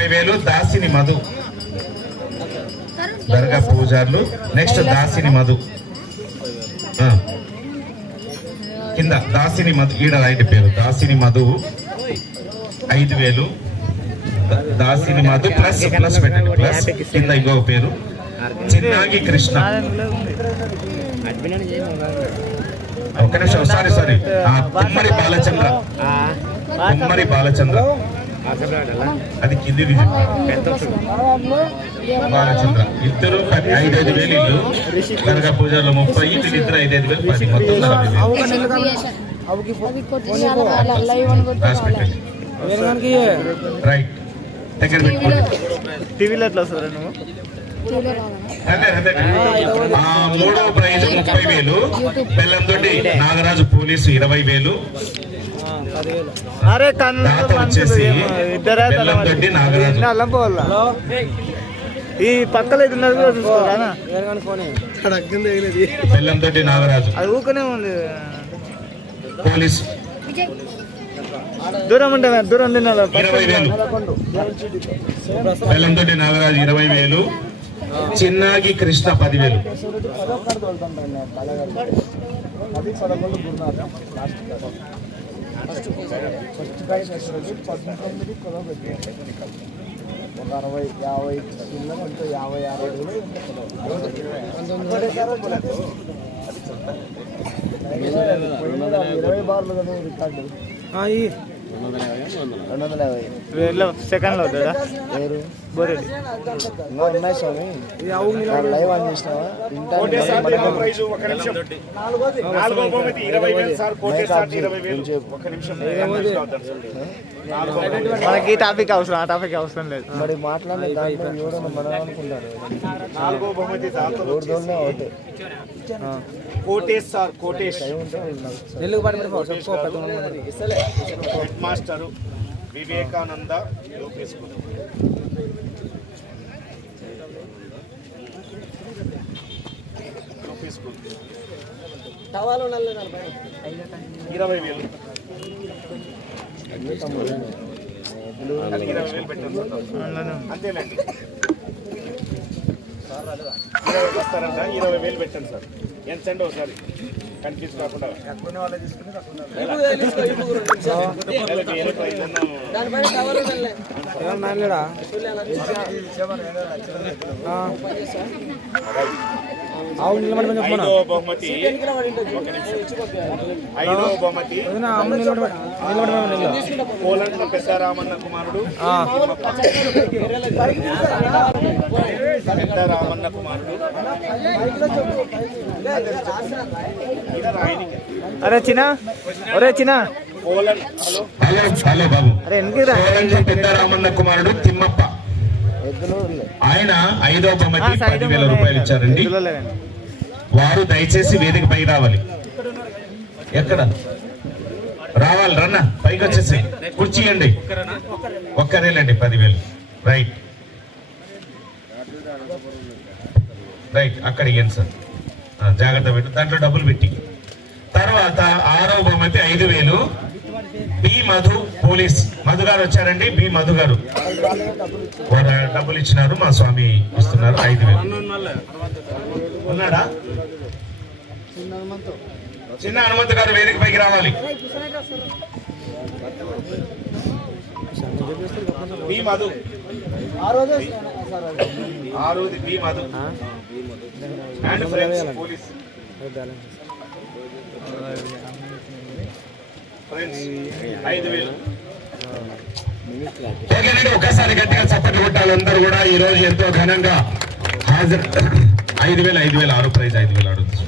30,000 దాసిని మధు దర్గా పూజార్లు. Next దాసిని మధు కింద దాసిని మధు ఈడ right పేరు దాసిని మధు 5,000 దాసిని మధు ప్లస్ ప్లస్ పెట్టండి ప్లస్ కింద ఇంకో పేరు చిన్నాగి కృష్ణ. ఒక్క నిమిషం సారీ కుమ్మరి బాలచంద్ర అది కింది బాలచంద్ర ఇద్దరు 5,000 ఇల్లు దర్గా పూజలో 30 వీళ్ళిద్దరు 5,000 10 మొత్తం 40,000 రైట్ దగ్గర పెట్టుకోండి. మూడో ప్రైజ్ 30,000 బెల్లంతోటి నాగరాజు పోలీసు 20,000 వచ్చేసి బెల్లంతోటి నాగరాజు. ఈ పక్కల బెల్లంతోటి నాగరాజు పోలీసు దూరం ఉంటే దూరం 20,000 బెల్లంతోటి నాగరాజు 20,000 చిన్నాగి కృష్ణ 10,000. సెకండ్ లో లైవ్ అందిస్తావా మనకి టాపిక్ అవసరం ఆ టాపిక్ అవసరం లేదు మరి మాట్లాడే మనం అనుకుంటారు. కోటేష్ హెడ్ మాస్టర్ వివేకానంద లోకేష్ 20,000 అంతేనండి. వస్తారంట 20,000 పెట్టండి సార్. ఎంత అండి ఒకసారి కన్ఫ్యూజ్ కాకుండా ఐదవ బహుమతి కోలంట్ల పెద్దారామన్న కుమారుడు అరే చిన్న పెద్దారామన్న కుమారుడు తిమ్మప్ప ఆయన 5వ బహుమతి 10,000 రూపాయలు ఇచ్చారండి. వారు దయచేసి వేదిక పై రావాలి. ఎక్కడ రావాలి రన్న పైకి వచ్చేసి కుర్చీయండి. ఒక్కరేలండి 10,000 రైట్ అక్కడ ఇవ్వండి సార్. జాగ్రత్త పెట్టు దాంట్లో డబ్బులు పెట్టి. తర్వాత 6వ బహుమతి 5,000 బి మధు పోలీస్ మధు గారు వచ్చారండి. బి మధు గారు వారు డబ్బులు ఇచ్చినారు. మా స్వామి ఇస్తున్నారు 5,000. ఉన్నాడా చిన్న హనుమంతు గారు వేదిక పైకి రావాలి. B Madhu B Madhu and friends police friends 5,000. ఒకసారి గట్టిగా చప్పట్లు కొట్టాలి అందరూ కూడా. ఈ రోజు ఎంతో ఘనంగా హాజరు. 5,000 6 ప్రైజ్ 5,000 అడుగుతుంది.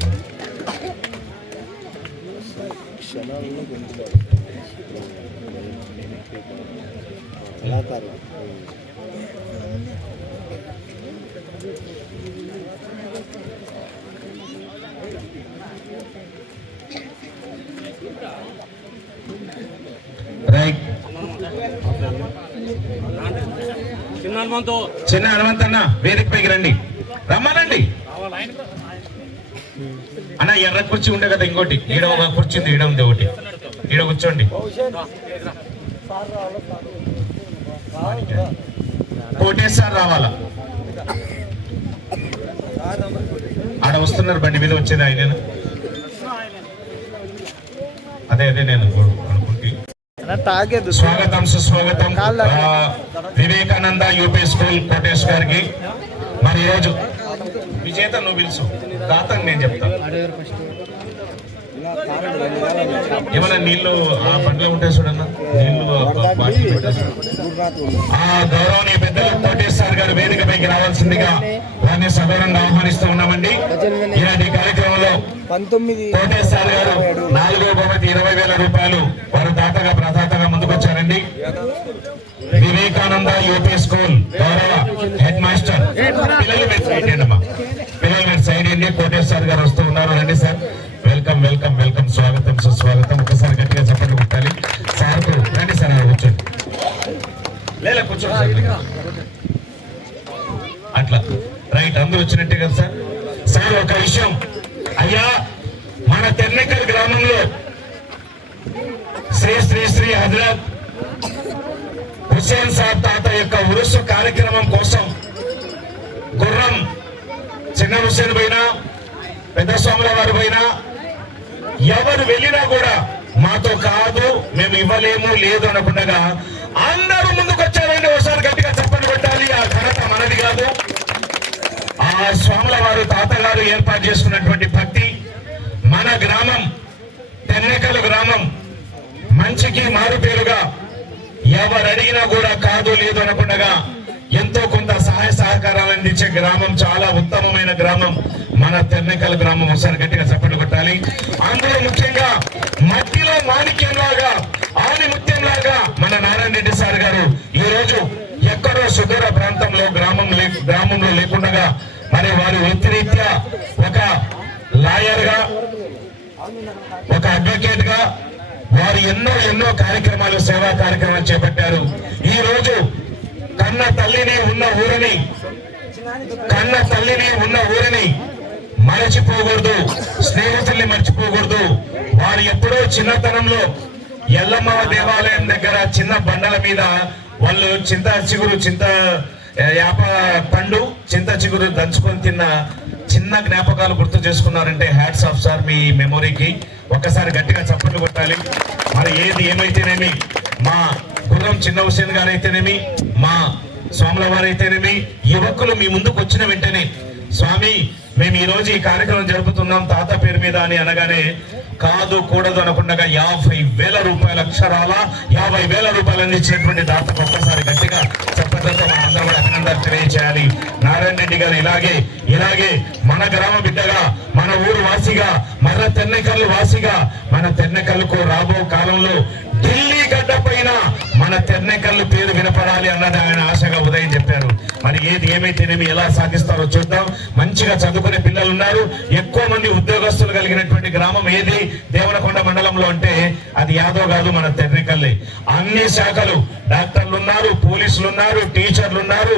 చిన్న హనుమంతన్న వేదిక పైకి రండి. రమ్మానండి అన్న. ఎర్ర కుర్చీ ఉండే కదా ఇంకోటి. ఈడ ఒక కుర్చీ ఉంది, ఈడ ఉంది ఒకటి. ఈడ కూర్చోండి. కోటేశ్వర్ రావాలా? ఆడ వస్తున్నారు, బండి మీద వచ్చేది ఆయన. అదే నేను అనుకుంటే తాగేది. స్వాగతం సుస్వాగతం వివేకానంద యూపీ స్కూల్ కోటేష్ గారికి. మరి ఈరోజు విజేత నువ్వు పిలుసు, దాతని నేను చెప్తాను. ఏమన్నా నీళ్లు ఆ బండిలో ఉంటాయి చూడన్నా, నీళ్లు బాటిల్ పెట్టేసి. ఆ గౌరవనీయ పెద్దలు కోటేశ్వర్ గారు వేదిక పైకి రావాల్సిందిగా వారిని సగౌరవంగా ఆహ్వానిస్తూ ఉన్నామండి. ఇలాంటి కార్యక్రమంలో కోటేశ్వర్ గారు 4వ బహుమతి 20,000 రూపాయలు వారు దాతగా ప్రదాతగా ముందుకొచ్చారండి. వివేకానంద యూపీ స్కూల్ గౌరవ హెడ్ మాస్టర్. పిల్లలు మీరు సైడ్ అమ్మా, పిల్లలు మీరు సైడ్ అండి. కోటేశ్వర్ గారు వస్తూ ఉన్నారు, రండి సార్. వెల్కమ్ వెల్కమ్ వెల్కమ్, స్వాగతం సుస్వాగతం. ఒకసారి గట్టిగా చప్పట్లు కొట్టాలి సార్కు. రండి సార్, కూర్చోండి. లేదా కూర్చోండి అట్లా. రైట్, అందరూ వచ్చినట్టే కదా సార్. సార్ ఒక విషయం అయ్యా, మన తెన్నెకల్ గ్రామంలో శ్రీ శ్రీ శ్రీ హజరత్ హుస్సేన్ సాబ్ తాత యొక్క ఉరుసు కార్యక్రమం కోసం గుర్రం చిన్న హుస్సేన్ పైన పెద్ద స్వాముల వారి పైన ఎవరు వెళ్ళినా కూడా మాతో కాదు, మేము ఇవ్వలేము, లేదు అనకుండా అందరూ ముందుకు వచ్చారండి. ఒకసారి గట్టిగా చప్పట్లు కొట్టాలి. ఆ ఘనత మనది కాదు, ఆ స్వాముల వారు తాతగారు ఏర్పాటు చేసుకున్నటువంటి భక్తి. మన గ్రామం తెన్నెకల్ గ్రామం మంచికి మారు పేరుగా ఎవరు అడిగినా కూడా కాదు, లేదు అనకుండా ఎంతో కొంత సహాయ సహకారాలు అందించే గ్రామం, చాలా ఉత్తమమైన గ్రామం మన తెన్నెకల్ గ్రామం. ఒకసారి గట్టిగా చప్పట్లు కొట్టాలి. అందులో ముఖ్యంగా మట్టిలో మాణిక్యంలాగా, ఆనిముత్యంలాగా మన నారాయణ రెడ్డి సార్ గారు ఈ రోజు ఎక్కడో సుదూర ప్రాంతంలో గ్రామంలో లేకుండా మరి వారి వృత్తిరీత్యా ఒక లాయర్ గా, ఒక అడ్వకేట్ గా వారు ఎన్నో కార్యక్రమాలు, సేవా కార్యక్రమాలు చేపట్టారు. ఈ రోజు కన్న తల్లిని ఉన్న ఊరిని మరచిపోకూడదు, స్నేహితుల్ని మర్చిపోకూడదు. వారు ఎప్పుడో చిన్నతనంలో ఎల్లమ్మ దేవాలయం దగ్గర చిన్న బండల మీద వాళ్ళు చింత చిగురు దంచుకొని తిన్న చిన్న జ్ఞాపకాలు గుర్తు చేసుకున్నారంటే హ్యాట్స్ ఆఫ్ సార్ మీ మెమొరీకి. ఒక్కసారి గట్టిగా చప్పట్లు కొట్టాలి. మరి ఏది ఏమైతేనేమి, మా గుర్రం చిన్న హుస్సేన్ గారు అయితేనేమి, మా స్వాముల వారు అయితేనేమి, యువకులు మీ ముందుకు వచ్చిన వెంటనే స్వామి మేము ఈ రోజు ఈ కార్యక్రమం జరుపుతున్నాం తాత పేరు మీద అని అనగానే కాదు కూడదు అనకుండా 50,000 రూపాయల అక్షరాల 50,000 రూపాయలు అందించినటువంటి దాతకు ఒక్కసారి గట్టిగా చప్పట్లతో మనందరం కూడా అభినందనలు తెలియజేయాలి. నారాయణ రెడ్డి గారు ఇలాగే మన గ్రామ బిడ్డగా, మన ఊరు వాసిగా, మన తెన్నెకల్లు వాసిగా, మన తెన్నెకల్లుకు రాబో కాలంలో ఢిల్లీ గడ్డ పైన మన తెన్నెకల్లు పేరు వినపడాలి అన్నది ఆయన ఆశగా ఉదయం చెప్పారు. మరి ఏది ఏమైతేనేమి ఎలా సాధిస్తారో చూద్దాం. మంచిగా చదువుకునే పిల్లలు ఉన్నారు, ఎక్కువ మంది ఉద్యోగస్తులు కలిగినటువంటి గ్రామం ఏది దేవనకొండ మండలంలో అంటే అది యాదవ్ కాదు, మన తెన్నెకల్లే. అన్ని శాఖలు, డాక్టర్లు ఉన్నారు, పోలీసులు ఉన్నారు, టీచర్లు ఉన్నారు,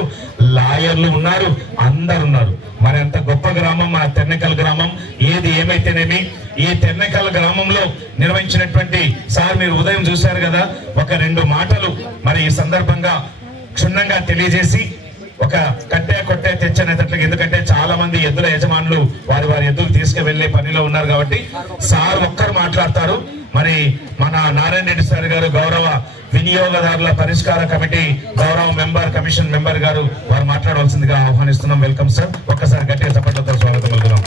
లాయర్లు ఉన్నారు, అందరు ఉన్నారు. మరి అంత గొప్ప గ్రామం మన తెన్నెకల్ గ్రామం. ఏది ఏమైతేనేమి ఈ తెన్నెకల్ గ్రామంలో నిర్వహించినటువంటి సార్ మీరు ఉదయం చూశారు కదా, ఒక 2 మాటలు మరి ఈ సందర్భంగా క్షుణ్ణంగా తెలియజేసి ఒక కట్టే కొట్టే తెచ్చనేటట్లుగా, ఎందుకంటే చాలా మంది ఎద్దుల యజమానులు వారి ఎద్దులు తీసుకువెళ్లే పనిలో ఉన్నారు కాబట్టి సార్ ఒక్కరు మాట్లాడతారు. మరి మన నారాయణ రెడ్డి సార్ గారు గౌరవ వినియోగదారుల పరిష్కార కమిటీ గౌరవ కమిషన్ మెంబర్ గారు వారు మాట్లాడవలసిందిగా ఆహ్వానిస్తున్నాం. Welcome sir. ఒక్కసారి గట్టిగా చప్పట్లతో స్వాగతం పలుకుదాం.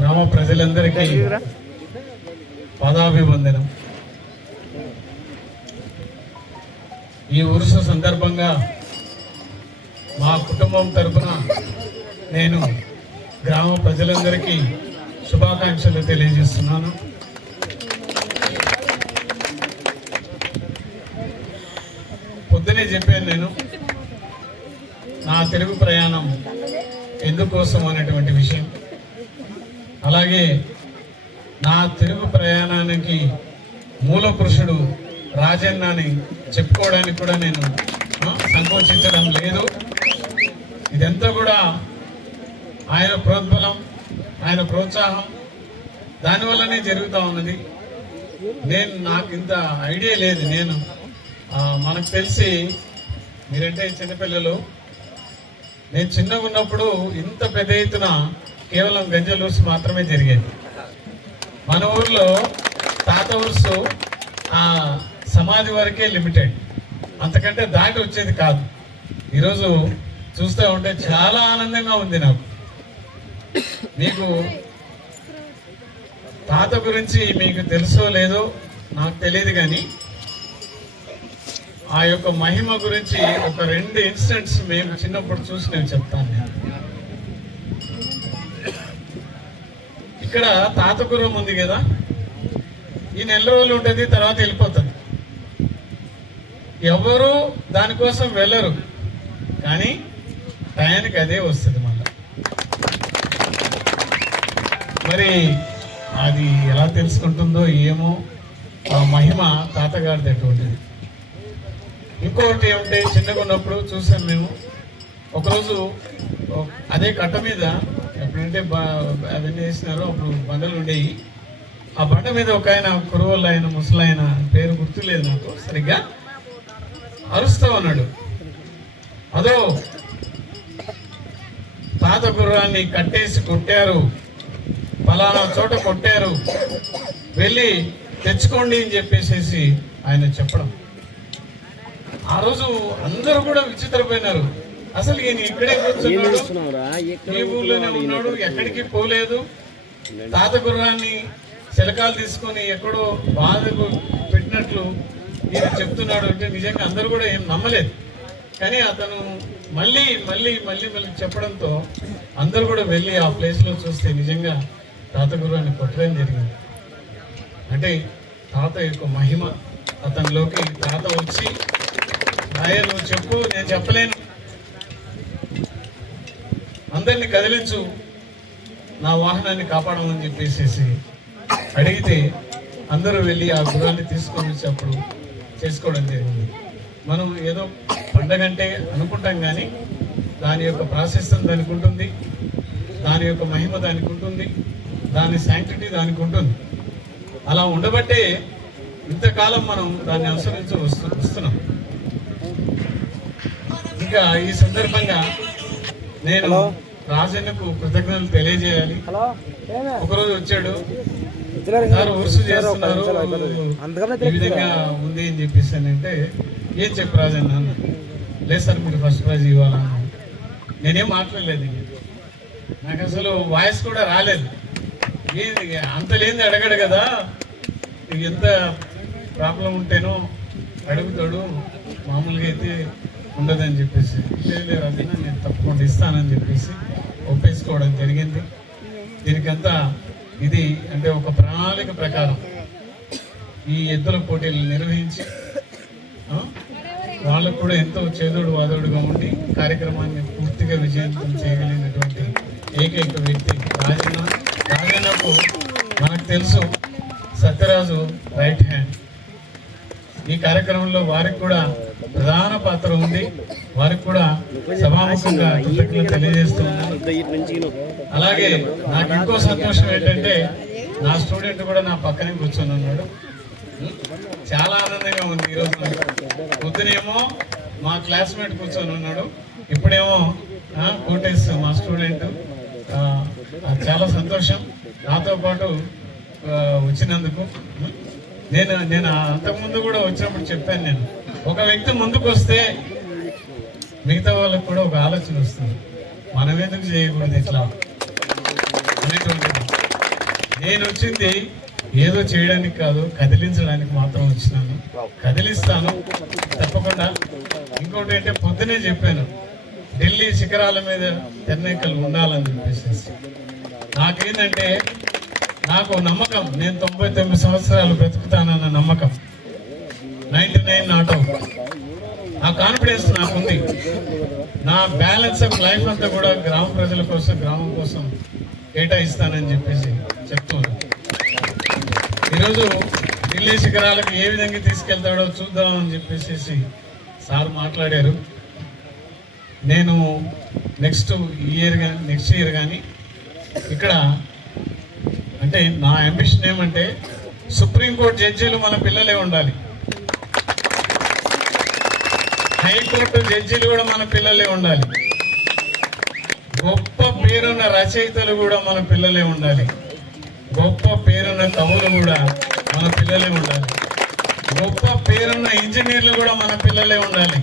గ్రామ ప్రజలందరికీ పాదాభివందనం. ఈ ఉరుసు సందర్భంగా మా కుటుంబం తరఫున నేను గ్రామ ప్రజలందరికీ శుభాకాంక్షలు తెలియజేస్తున్నాను. పొద్దునే చెప్పాను నేను నా తెలుగు ప్రయాణం ఎందుకోసం అనేటువంటి విషయం. అలాగే నా తెలుగు ప్రయాణానికి మూల పురుషుడు రాజన్న అని చెప్పుకోవడానికి కూడా నేను సంకోచించడం లేదు. ఇదంతా కూడా ఆయన ప్రోద్బలం, ఆయన ప్రోత్సాహం, దానివల్లనే జరుగుతూ ఉన్నది. నాకు ఇంత ఐడియా లేదు. మనకు తెలిసి మీరంటే చిన్నపిల్లలు, నేను చిన్నగా ఉన్నప్పుడు ఇంత పెద్ద ఎత్తున కేవలం గంజల ఉరుసు మాత్రమే జరిగేది. మన ఊర్లో తాత ఉరుసు సమాధి వరకే లిమిటెడ్, అంతకంటే దాటి వచ్చేది కాదు. ఈరోజు చూస్తూ ఉంటే చాలా ఆనందంగా ఉంది నాకు. మీకు తాత గురించి మీకు తెలుసో లేదో నాకు తెలియదు, కానీ ఆ యొక్క మహిమ గురించి ఒక 2 ఇన్సిడెంట్స్ మేము చిన్నప్పుడు చూసి నేను చెప్తాను. నేను ఇక్కడ తాత గుర్రం ఉంది కదా, ఈ నెల రోజులు ఉంటుంది, తర్వాత వెళ్ళిపోతుంది. ఎవరు దానికోసం వెళ్ళరు, కానీ టయానికి అదే వస్తుంది మళ్ళా. మరి అది ఎలా తెలుసుకుంటుందో ఏమో, ఆ మహిమ తాతగారిది అటువంటిది. ఇంకొకటి ఏమంటే, చిన్నగా ఉన్నప్పుడు చూసాం మేము. ఒకరోజు అదే కట్ట మీద ఎప్పుడంటే అవన్నీ వేసినారో అప్పుడు బండలు ఉండేవి. ఆ బండ మీద ఒక ఆయన కురువల్ ఆయన, ముసలాయన, పేరు గుర్తులేదు నాకు సరిగ్గా, అరుస్తూ ఉన్నాడు. అదో తాత గుర్రాన్ని కట్టేసి కొట్టారు, ఫలానా చోట కొట్టారు, వెళ్ళి తెచ్చుకోండి అని చెప్పేసి ఆయన చెప్పడం. ఆ రోజు అందరూ కూడా విచిత్రపోయినారు. అసలు ఈయన ఇక్కడే కూర్చున్నాడు, ఈ ఊళ్ళోనే ఉన్నాడు, ఎక్కడికి పోలేదు. తాత గుర్రాన్ని శిలకాలు తీసుకొని ఎక్కడో బాధకు పెట్టినట్లు ఈయన చెప్తున్నాడు అంటే నిజంగా అందరూ కూడా ఏం నమ్మలేదు. కానీ అతను మళ్ళీ మళ్ళీ మళ్ళీ మళ్ళీ చెప్పడంతో అందరూ కూడా వెళ్ళి ఆ ప్లేస్లో చూస్తే నిజంగా తాత గుర్రాన్ని కొట్టడం జరిగింది. అంటే తాత యొక్క మహిమ అతనిలోకి, తాత వచ్చి ఆయన నువ్వు చెప్పు, నేను చెప్పలేను, అందరినీ కదిలించు, నా వాహనాన్ని కాపాడమని చెప్పేసి అడిగితే అందరూ వెళ్ళి ఆ గుర్రాన్ని తీసుకొని వచ్చి అప్పుడు చేసుకోవడం జరిగింది. మనం ఏదో పండగంటే అనుకుంటాం, కానీ దాని యొక్క ప్రాశస్త్యం దానికి ఉంటుంది, దాని యొక్క మహిమ దానికి ఉంటుంది, దాని శాంక్టిటీ దానికి ఉంటుంది. అలా ఉండబట్టే ఇంతకాలం మనం దాన్ని అనుసరించి వస్తున్నాం. ఇంకా ఈ సందర్భంగా నేను రాజన్నకు కృతజ్ఞతలు తెలియజేయాలి. ఒకరోజు వచ్చాడు, సార్ ఉరుసు చేస్తున్నారు, ఈ విధంగా ఉంది అని చెప్పేసి అంటే, ఏం చెప్పు రాజన్న అన్న. లేదు సార్ మీరు ఫస్ట్ ప్రైజ్ ఇవ్వాలన్నా. నేనేం మాట్లాడలేదు, నాకు అసలు వాయిస్ కూడా రాలేదు. ఏంది అంత లేని అడగడు కదా, ఎంత ప్రాబ్లం ఉంటేనో అడుగుతాడు, మామూలుగా అయితే ఉండదని చెప్పేసి, లేదు అది నేను తప్పకుండా ఇస్తానని చెప్పేసి ఒప్పేసుకోవడం జరిగింది. దీనికంతా ఇది అంటే ఒక ప్రణాళిక ప్రకారం ఈ ఎద్దుల పోటీలు నిర్వహించి వాళ్ళకు కూడా ఎంతో చేదోడు వాదోడుగా ఉండి కార్యక్రమాన్ని పూర్తిగా విజయవంతం చేయగలిగినటువంటి ఏకైక వ్యక్తి రాజన్న. రాజన్నకు మనకు తెలుసు సత్యరాజు రైట్ హ్యాండ్. ఈ కార్యక్రమంలో వారికి కూడా ప్రధాన పాత్ర ఉంది. వారికి కూడా సభాముఖంగా కృతజ్ఞతలు తెలియజేస్తున్నాను. అలాగే నాకు ఇంకో సంతోషం ఏంటంటే, నా స్టూడెంట్ కూడా నా పక్కనే కూర్చొని ఉన్నాడు. చాలా ఆనందంగా ఉంది ఈరోజు. పొద్దునేమో మా క్లాస్మేట్ కూర్చొని ఉన్నాడు, ఇప్పుడేమో కోటేస్ మా స్టూడెంట్. చాలా సంతోషం నాతో పాటు వచ్చినందుకు. నేను అంతకుముందు కూడా వచ్చినప్పుడు చెప్పాను, నేను ఒక వ్యక్తి ముందుకు వస్తే మిగతా వాళ్ళకు కూడా ఒక ఆలోచన వస్తుంది, మనం ఎందుకు చేయకూడదు ఇట్లా అనేటువంటిది. నేను వచ్చింది ఏదో చేయడానికి కాదు, కదిలించడానికి మాత్రం వచ్చినాను. కదిలిస్తాను తప్పకుండా. ఇంకోటి అంటే పొద్దునే చెప్పాను, ఢిల్లీ శిఖరాల మీద తెరనెక్కలు ఉండాలని చెప్పేసి. నాకేంటంటే నాకు నమ్మకం, నేను 99 సంవత్సరాలు బ్రతుకుతానన్న నమ్మకం, 99 నాట్ అవుట్. ఆ కాన్ఫిడెన్స్ నాకుంది. నా బ్యాలెన్స్ ఆఫ్ లైఫ్ అంతా కూడా గ్రామ ప్రజల కోసం, గ్రామం కోసం కేటాయిస్తానని చెప్పేసి చెప్తున్నాను. ఈరోజు ఢిల్లీ శిఖరాలకు ఏ విధంగా తీసుకెళ్తాడో చూద్దామని చెప్పేసి సార్ మాట్లాడారు. నేను నెక్స్ట్ ఇయర్ కానీ ఇక్కడ అంటే నా అంబిషన్ ఏమంటే సుప్రీంకోర్టు జడ్జీలు మన పిల్లలే ఉండాలి, హైకోర్టు జడ్జీలు కూడా మన పిల్లలే ఉండాలి, గొప్ప పేరున్న రచయితలు కూడా మన పిల్లలే ఉండాలి, గొప్ప పేరున్న కవులు కూడా మన పిల్లలే ఉండాలి, గొప్ప పేరున్న ఇంజనీర్లు కూడా మన పిల్లలే ఉండాలి,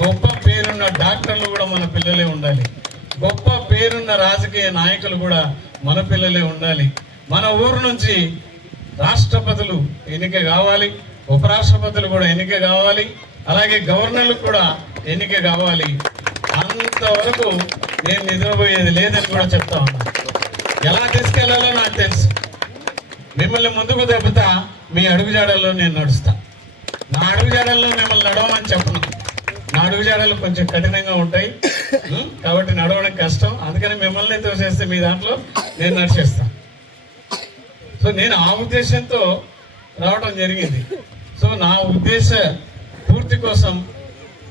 గొప్ప పేరున్న డాక్టర్లు కూడా మన పిల్లలే ఉండాలి, గొప్ప పేరున్న రాజకీయ నాయకులు కూడా మన పిల్లలే ఉండాలి. మన ఊరు నుంచి రాష్ట్రపతులు ఎన్నిక కావాలి, ఉపరాష్ట్రపతులు కూడా ఎన్నిక కావాలి, అలాగే గవర్నర్లు కూడా ఎన్నిక కావాలి. అంతవరకు నేను నిద్రపోయేది లేదని కూడా చెప్తా ఉన్నా. ఎలా తీసుకెళ్లాలో నాకు తెలుసు. మిమ్మల్ని ముందుకు దెబ్బతా మీ అడుగుజాడల్లో నేను నడుస్తా. నా అడుగుజాడల్లో మిమ్మల్ని నడవమని చెప్పను. నా అడుగుజాడలు కొంచెం కఠినంగా ఉంటాయి కాబట్టి నడవడం కష్టం. అందుకని మిమ్మల్ని తోసేస్తే మీ దాంట్లో నేను నడిచేస్తాను. సో నేను ఆ ఉద్దేశంతో రావడం జరిగింది. సో నా ఉద్దేశ పూర్తి కోసం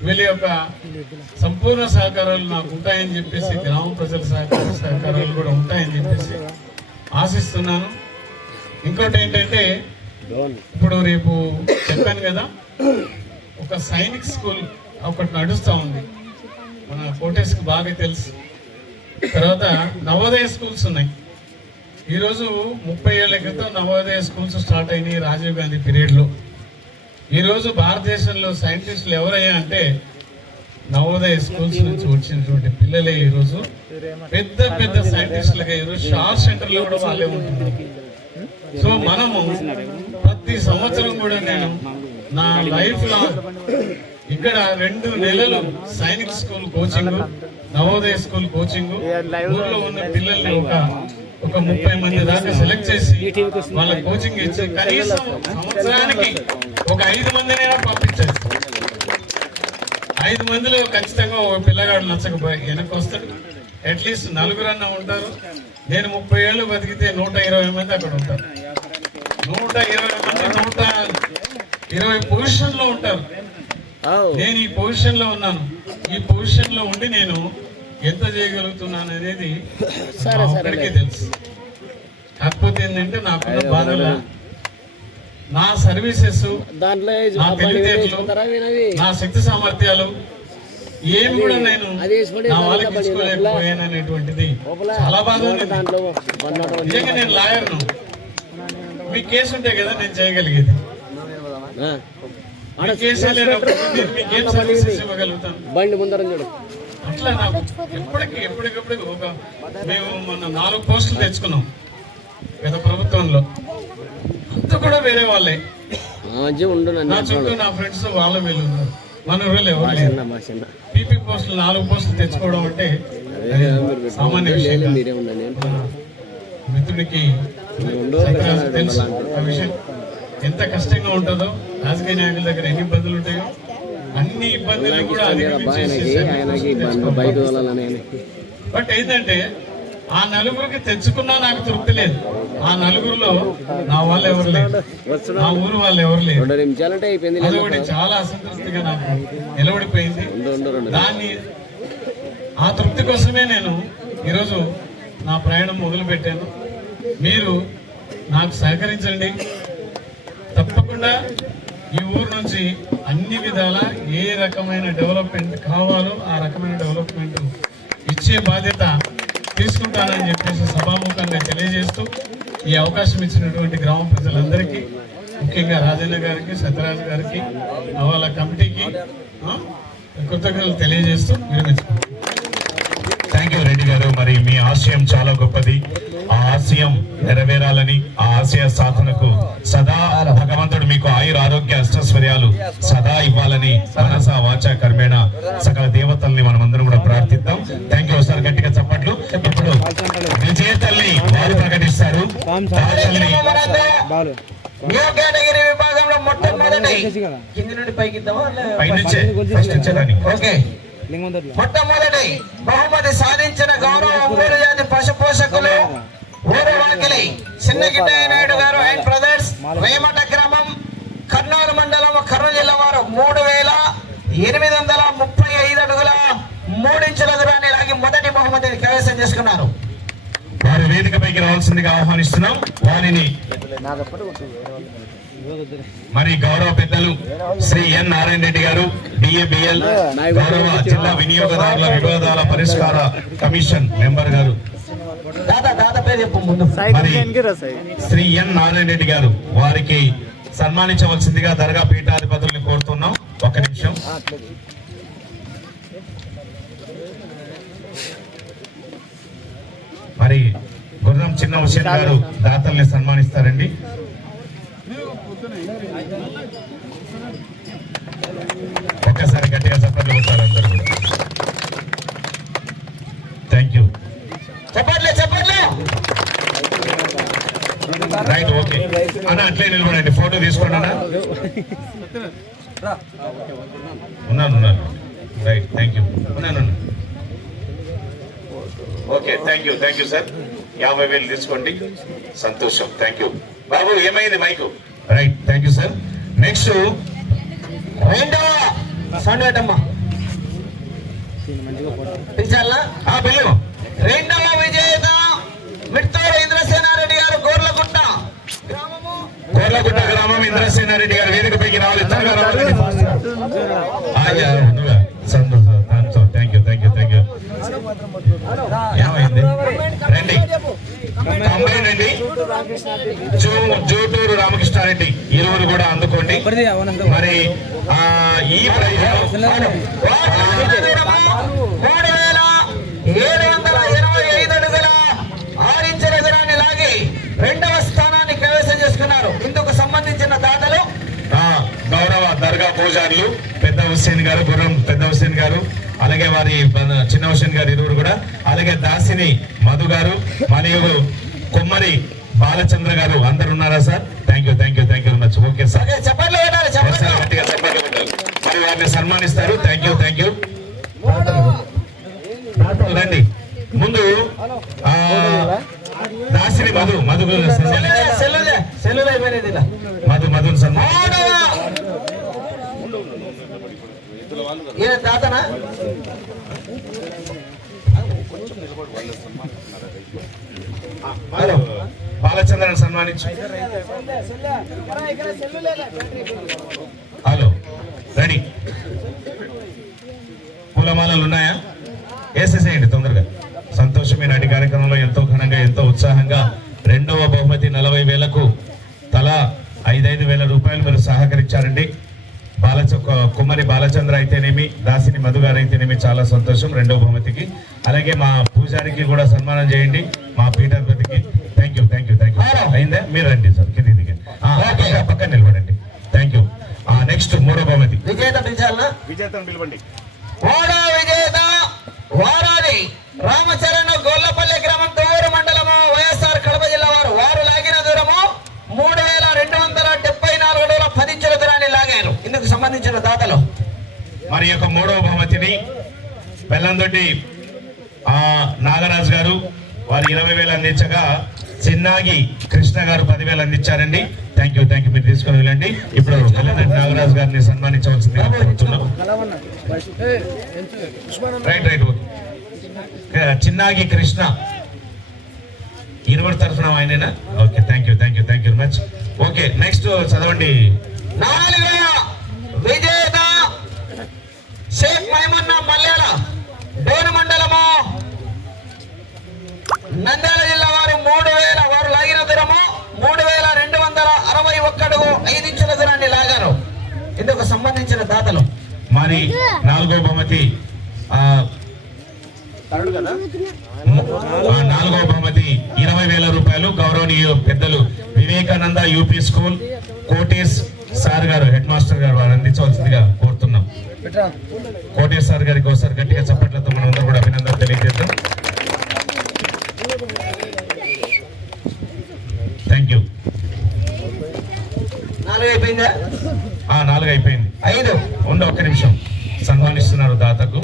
వీళ్ళ యొక్క సంపూర్ణ సహకారాలు నాకు ఉంటాయని చెప్పేసి, గ్రామ ప్రజల సహకారాలు కూడా ఉంటాయని చెప్పేసి ఆశిస్తున్నాను. ఇంకోటి ఏంటంటే, ఇప్పుడు రేపు చెప్పాను కదా, ఒక సైనిక్ స్కూల్ ఒకటి నడుస్తూ ఉంది, మన కోటేశ్కి బాగా తెలుసు. తర్వాత నవోదయ స్కూల్స్ ఉన్నాయి. ఈరోజు 30 ఏళ్ల క్రితం నవోదయ స్కూల్స్ స్టార్ట్ అయినాయి రాజీవ్ గాంధీ పీరియడ్లో. ఈరోజు భారతదేశంలో సైంటిస్టులు ఎవరయ్యా అంటే నవోదయ స్కూల్స్ నుంచి వచ్చినటువంటి పిల్లలే ఈరోజు పెద్ద పెద్ద సైంటిస్టులుగా ఈరోజు షార్ సెంటర్లో కూడా వాళ్ళే ఉంటున్నారు. సో మనము ప్రతి సంవత్సరం కూడా నేను నా లైఫ్ లో ఇక్కడ 2 నెలలు Sainik school coaching, Navodaya school coaching, ఊర్లో ఉన్న పిల్లల్ని ఒక 30 మంది దాకా సెలెక్ట్ చేసి వాళ్ళ కోచింగ్ ఇచ్చి కనీసం సంవత్సరానికి ఒక 5 మందినైనా పంపించేస్తాం. 5 మందిలో ఖచ్చితంగా ఒక పిల్లగాడు నచ్చకపోయి వెనక్కి వస్తాడు. అట్లీస్ట్ 4 ఉంటారు. నేను 30 ఏళ్ళు బతికితే 120 మంది అక్కడ ఉంటారు. 120 మంది 120 పొజిషన్ లో ఉంటారు. నేను ఈ పొజిషన్ లో ఉన్నాను. ఈ పొజిషన్ లో ఉండి నేను ఎంత చేయగలుగుతున్నాను అనేది అక్కడికే తెలుసు. కాకపోతే ఏంటంటే నాకున్న బాధల నా సర్వీసెస్, నా తెలివితేటలు, నా శక్తి సామర్థ్యాలు ఏమి కూడా నేను నా వాళ్ళకి ఇచ్చుకోలేకపోయాను అనేటువంటిది చాలా బాధ ఉంది. నిజంగా నేను లాయర్ను. మీ కేసు ఉంటే కదా నేను చేయగలిగేది. మీ కేసు లేనప్పుడు నేను మీకు ఏం సర్వీసెస్ ఇవ్వగలుగుతాను? అట్లా నాకు ఎప్పటికప్పుడు మేము మొన్న 4 పోస్టులు తెచ్చుకున్నాం గత ప్రభుత్వంలో. అంతా కూడా వేరే వాళ్ళే. నా చుట్టూ నా ఫ్రెండ్స్ వాళ్ళ వీళ్ళు ఉన్నారు. మన ఊళ్ళో ఎవరు లేరు. పీపీ పోస్టులు 4 పోస్టులు తెచ్చుకోవడం అంటే సామాన్య విషయం. మిత్రుడికి తెలుసు ఆ విషయం ఎంత కష్టంగా ఉంటుందో. రాజకీయ నాయకుల దగ్గర ఎన్ని ఇబ్బందులు ఉంటాయో అన్ని ఇబ్బందులు కూడా బట్ ఏంటంటే ఆ నలుగురికి తెచ్చుకున్నా నాకు తృప్తి లేదు. ఆ నలుగురిలో నా వాళ్ళు ఎవరు లేరు, నా ఊరు వాళ్ళు ఎవరు లేరు. అదొకటి చాలా అసంతృప్తిగా నాకు నిలబడిపోయింది. దాన్ని ఆ తృప్తి కోసమే నేను ఈరోజు నా ప్రయాణం మొదలు పెట్టాను. మీరు నాకు సహకరించండి. తప్పకుండా ఈ ఊరు నుంచి అన్ని విధాల ఏ రకమైన డెవలప్మెంట్ కావాలో ఆ రకమైన డెవలప్మెంట్ ఇచ్చే బాధ్యత తీసుకుంటానని చెప్పేసి సభాముఖంగా తెలియజేస్తూ ఈ అవకాశం ఇచ్చినటువంటి గ్రామ ప్రజలందరికీ, ముఖ్యంగా రాజన్న గారికి, సత్యరాజు గారికి, వాళ్ళ కమిటీకి కృతజ్ఞతలు తెలియజేస్తూ విరమించుకుంటాం. థ్యాంక్ యూ రెడ్డి గారు. మరి మీ ఆశయం చాలా గొప్పది. ఆ ఆశయం నెరవేరాలని, ఆ ఆశయ సాధనకు సదా భగవంతుడు మీకు ఆయుర ఆరోగ్య అష్టైశ్వర్యాలు సదా ఇవ్వాలని మనస వాచ కర్మేణ సకల దేవతల్ని మనం అందరం కూడా ప్రార్థిద్దాం. Thank you. ఒకసారి గట్టిగా చప్పట్లు. ఇప్పుడు విజేతల్ని వారు ప్రకటిస్తారు. కేటగిరీ విభాగంలో మొట్టమొదటి కింది నుండి పైకి మొట్టమొదటి బహుమతి సాధించిన గౌరవ ఊరు జాతి పశు పోషకులు ఊరువాకిలి చిన్నగిడ్డయ్య నాయుడు గారు అండ్ బ్రదర్స్, రేమట గ్రామం, కర్నూలు మండలం, కర్నూలు జిల్లా వారు 3835 అడుగుల 3 ఇంచుల దూరాన్ని లాగి మొదటి బహుమతిని కైవసం చేసుకున్నారు. వారి వేదికపైకి రావాల్సిందిగా ఆహ్వానిస్తున్నాం. వారిని మరి గౌరవ పెద్దలు శ్రీ ఎన్ నారాయణ రెడ్డి గారు డిఏబిఎల్ గౌరవ జిల్లా వినియోగదారుల వివాదాల పరిష్కార కమిషన్ మెంబర్ గారు మరి శ్రీ ఎన్ నారాయణ రెడ్డి గారు వారికి సన్మానించవలసిందిగా దర్గా పీఠాధిపతుల్ని కోరుతున్నాం. ఒక్క నిమిషం. మరి గుర్రం చిన్న హుసేన్ గారు దాతల్ని సన్మానిస్తారండి. ఒక్కసారి గట్టిగా చప్పట్లు కొట్టాలి అందరూ కూడా. Thank you. చెప్పట్లే చెప్పట్లే. రైట్, ఓకే అన్న, అట్లే నిలబడండి. ఫోటో తీసుకోండి అన్న. ఉన్నాను. Right, thank you. ఉన్నాను. Okay, thank you sir. 50,000 తీసుకోండి. సంతోషం, థ్యాంక్ యూ. బాబు ఏమైంది mic? Right, thank you sir. Next రెండవ విజేత మిట్టూరు ఇంద్రసేనారెడ్డి గారు గోర్లగుట్ట గ్రామం ఇంద్రసేనారెడ్డి గారు వేదికపైకి రావాలి. Thank you. ఏమైంది? రండి, కంబైన్ అండి. జూటూరు రామకృష్ణారెడ్డి ఇరువురు కూడా అందుకోండి. మరి ఈ ప్రైజ్ 3,785 అడుగుల 6 ఇంచుల దూరాన్ని లాగి రెండవ స్థానాన్ని కైవసం చేసుకున్నారు. ఇందుకు సంబంధించిన దాతలు గౌరవ దర్గా పూజారులు పెద్ద హుస్సేన్ గారు, గుర్రం పెద్ద హుస్సేన్ గారు, అలాగే వారి చిన్న హుస్సేన్ గారు ఇరువురు కూడా, అలాగే దాసిని మధు గారు మరియు కుమ్మరి బాలచంద్ర గారు అందరు ఉన్నారా sir? Thank you very much. Okay sir, గట్టిగా చెప్పండి. మరి వారిని సన్మానిస్తారు. Thank you. రండి ముందు. దాసిని మధు మధుని సన్మాన తాతనా బాలచంద్రని సన్మానించు. Hello, ready. పూలమాలలు ఉన్నాయా? వేసేసేయండి తొందరగా. సంతోషమే. నాటి కార్యక్రమంలో ఎంతో ఘనంగా ఎంతో ఉత్సాహంగా రెండవ బహుమతి 40,000కు తలా 5,000 రూపాయలు మీరు సహకరించారండి. కుమ్మరి బాలచంద్ర అయితేనేమి, దాసిని మధు గారు అయితేనేమి చాలా సంతోషం రెండవ బహుమతికి. అలాగే మా పూజారికి కూడా సన్మానం చేయండి, మా పీఠాధిపతికి. Thank you. అయిందా? మీరు రండి సార్, కింది దిగండి, పక్కన నిలబడండి. Thank you. నెక్స్ట్ మూడో బహుమతి విజేతను పిలవండి. విజేత వారాది రామచరణ్ గొల్లపల్లి గ్రామం తూరు మండలము వైఎస్ఆర్ కడప జిల్లా వారు లాగిన దూరము 3,274 అడుగుల 10 ఇంచుల దూరాన్ని లాగారు. ఇందుకు సంబంధించిన దాతలు మరి యొక్క మూడవ బహుమతిని బెల్లందొడ్డి నాగరాజు గారు వారు 20,000 అందించగా చిన్నాగి కృష్ణ గారు 10,000 అందించారండి. Thank you. మీరు తీసుకుని వెళ్ళండి. ఇప్పుడు బెల్లందొడ్డి నాగరాజు గారిని సన్మానించవలసిందిగా కోరుతున్నాం. రైట్. చిన్నాగి కృష్ణ ఇరువురు తరఫున ఆయనేనా? Okay, thank you very much. Okay, next చదవండి. 4వ విజేత షేక్ మైమున్నా మల్యాల డోను మండలము నంద్యాల జిల్లా వారు 3,000 వారు లాగిన దూరము 3,261 అడుగు 5 ఇంచుల దూరాన్ని లాగారు. ఇందుకు సంబంధించిన దాతలు మరి 4వ బహుమతి 4వ బహుమతి 20,000 రూపాయలు గౌరవనీయ పెద్దలు Vivekananda UP school Kotesh sir గారు, హెడ్ మాస్టర్ గారు వారు అందించవలసిందిగా కోరుతున్నాం. కోటేష్ సార్ గారికి ఒకసారి గట్టిగా చప్పట్లతో మనం అందరూ కూడా అభినందనలు తెలియజేద్దాం. Thank you. 4 అయిపోయిందా? 4 అయిపోయింది. 5 ఉండ. ఒక్క నిమిషం. సన్మానిస్తున్నారు దాతకు.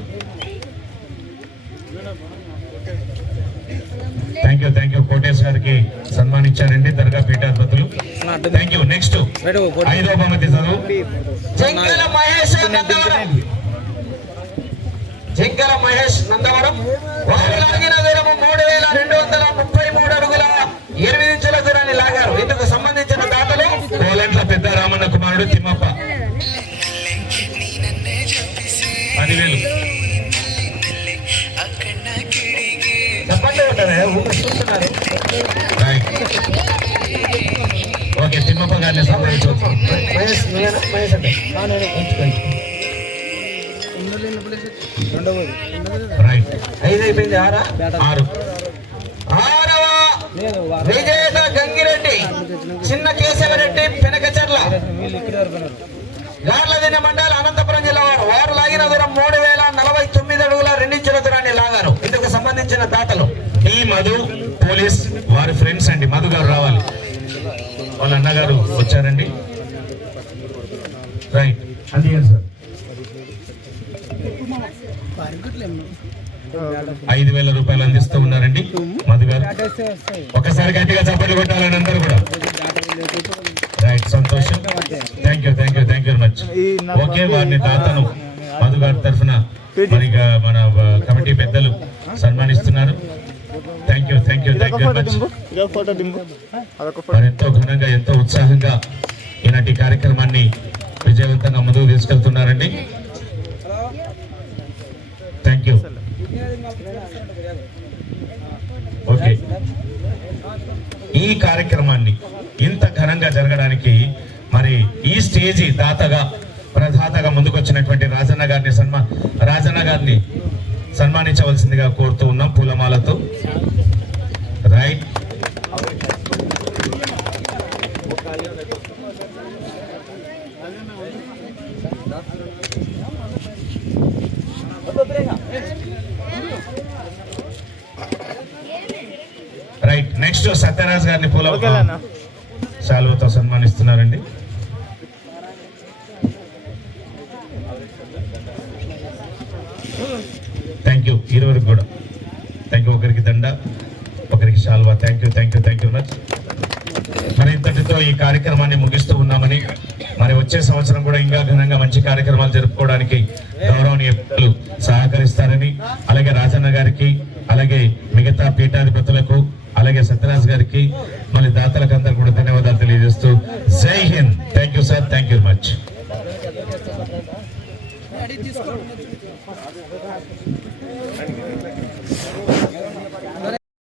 Thank you. కోటేష్ గారికి సన్మానించారండి దర్గా పీఠాధిపతులు. Thank you. నెక్స్ట్ 5వ బహుమతి చదువు. జింకల మహేష్ నందవరం. వారు లాగిన దూరము 3233 అడుగుల 8 ఇంచుల దూరాన్ని లాగారు. ఇందుకు సంబంధించిన దాతలు కోలంట్ల పెద్ద రామన్న కుమారుడు తిమ్మప్ప 10,000. చెప్పండి చూస్తున్నారు. ఓకే, తిమ్మప్ప గారిని సంప్రదించవచ్చు. రైట్, 5 అయిపోయింది. 6 విజేత గంగిరెడ్డి చిన్న కేశవరెడ్డి పెనకచర్ల గార్లదిన్న మండల అనంతపురం జిల్లా వారు లాగిన దూరం 3049 అడుగుల 2 ఇంచుల దూరాన్ని లాగారు. ఇందుకు సంబంధించిన దాతలు ఈ మధు పోలీస్ వారి ఫ్రెండ్స్ అండి. మధు గారు రావాలి, వాళ్ళ అన్నగారు వచ్చారండి. రైట్, అది సార్ 5,000 రూపాయలు అందిస్తూ ఉన్నారండి మధు గారు. ఒకసారి గట్టిగా చప్పట్లు కొట్టాలని అందరూ కూడా. రైట్, సంతోషం. Thank you very much. Okay, వారిని దాతను మధు గారి తరఫున మరి మన కమిటీ పెద్దలు సన్మానిస్తున్నారు. Thank you very much. మరి ఎంతో ఘనంగా ఎంతో ఉత్సాహంగా ఈనాటి కార్యక్రమాన్ని విజయవంతంగా ముందుకు తీసుకెళ్తున్నారండి. Thank you. ఓకే, ఈ కార్యక్రమాన్ని ఇంత ఘనంగా జరగడానికి మరి ఈ స్టేజి దాతగా ప్రదాతగా ముందుకొచ్చినటువంటి రాజన్న గారిని సన్మానించవలసిందిగా కోరుతూ ఉన్నాం పూలమాలతో. Right, right. నెక్స్ట్ సత్యరాజ్ గారిని శాలువతో సన్మానిస్తున్నారండి. Thank you. ఇరువురికి కూడా థ్యాంక్ యూ. ఒకరికి దండ, ఒకరికి శాలువా. Thank you much. మరి ఇంతటితో ఈ కార్యక్రమాన్ని ముగిస్తూ ఉన్నామని, మరి వచ్చే సంవత్సరం కూడా ఇంకా ఘనంగా మంచి కార్యక్రమాలు జరుపుకోవడానికి గౌరవనీయులు సహకరిస్తారని, అలాగే రాజన్న గారికి, అలాగే మిగతా పీఠాధిపతులకు, అలాగే సత్యరాజ్ గారికి, మళ్ళీ దాతలకు అందరూ కూడా ధన్యవాదాలు తెలియజేస్తూ జై Hind. Thank you sir, thank you much.